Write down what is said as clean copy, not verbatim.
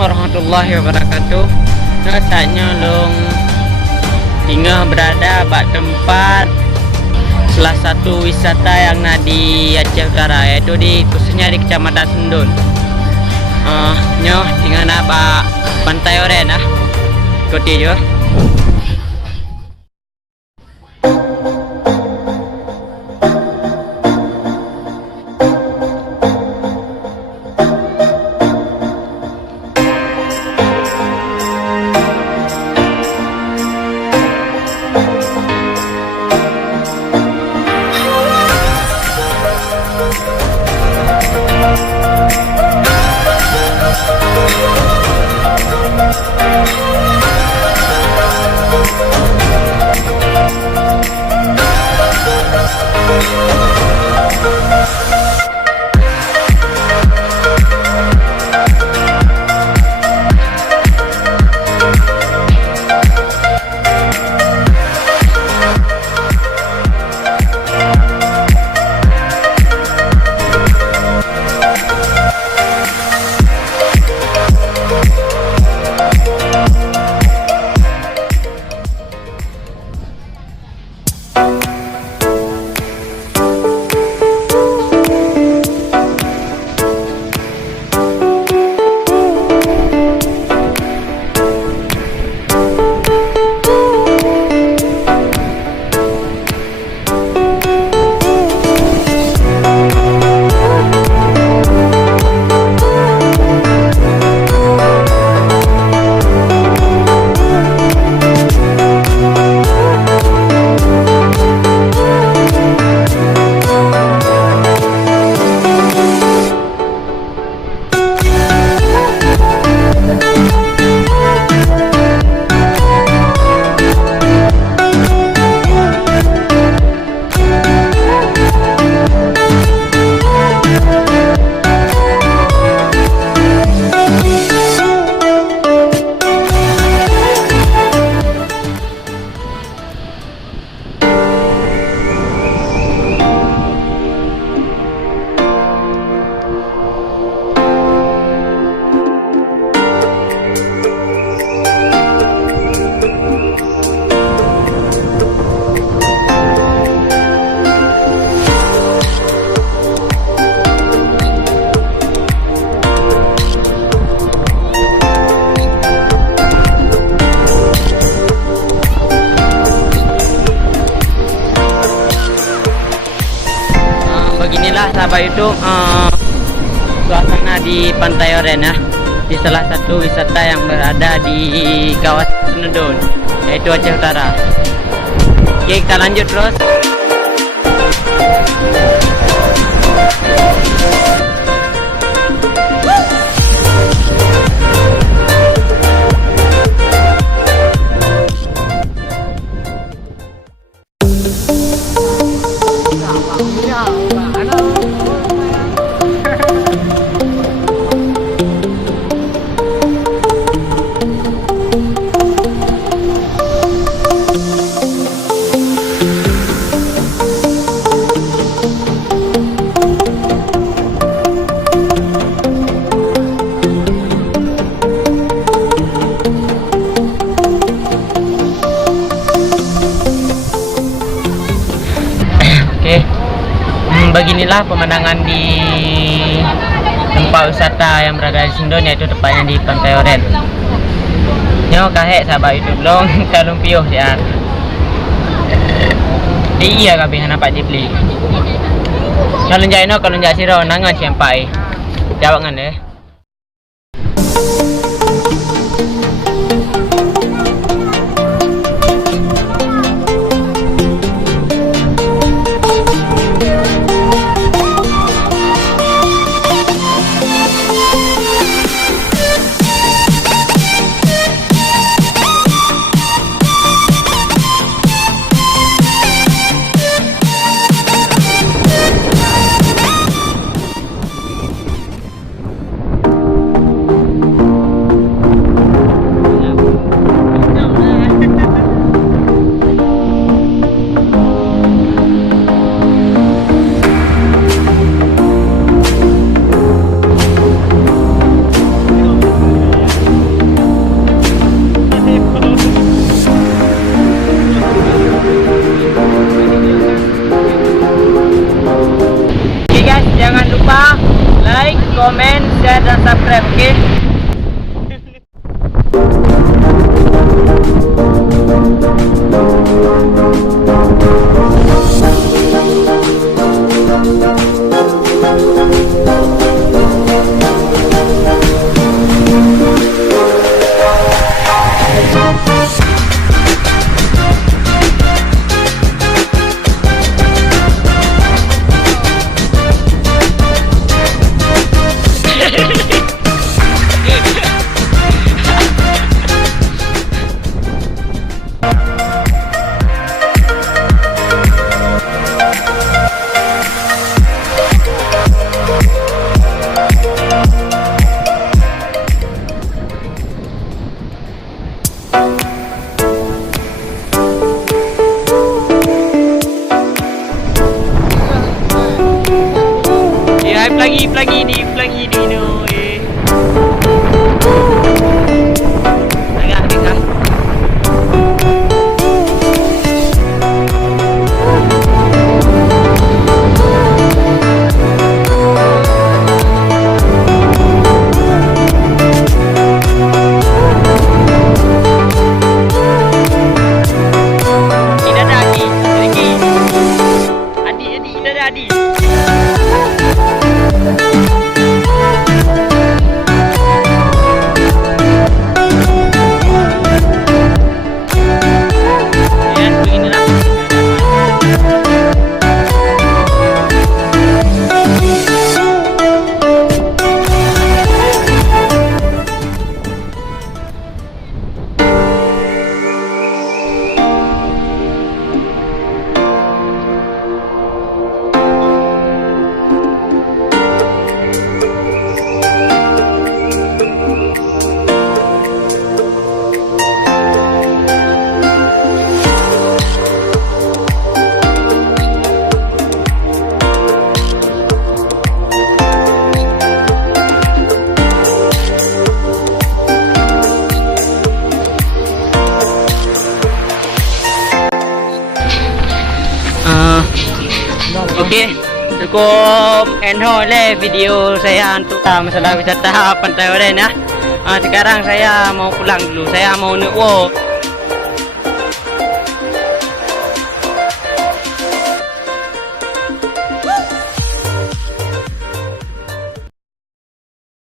warahmatullahi wabarakatuh. Nah, saatnya long tinggal berada pada tempat salah satu wisata yang di Aceh Utara, yaitu khususnya di Kecamatan SeunuddoN. Nyoh tinggal apa Pantai Oren ikuti jo. Beginilah sahabat YouTube suasana di Pantai Oren di salah satu wisata yang berada di kawasan SeunuddoN, yaitu Aceh Utara. Oke, kita lanjut terus. Beginilah pemandangan di tempat wisata yang berada di SeunuddoN, yaitu tepatnya di Pantai Oren. Nyo kahek sahabat YouTube long kalung piuh ya. Iya kabeh anak Pak Jibli. Kalau njai no kalau njai siro nangan siampai. Jawab ngan deh. pelangi dino. Agak dekat. Okey, cukup end oleh video saya untuk masalah wisata Pantai Oren ya. Sekarang saya mau pulang dulu. Saya mau network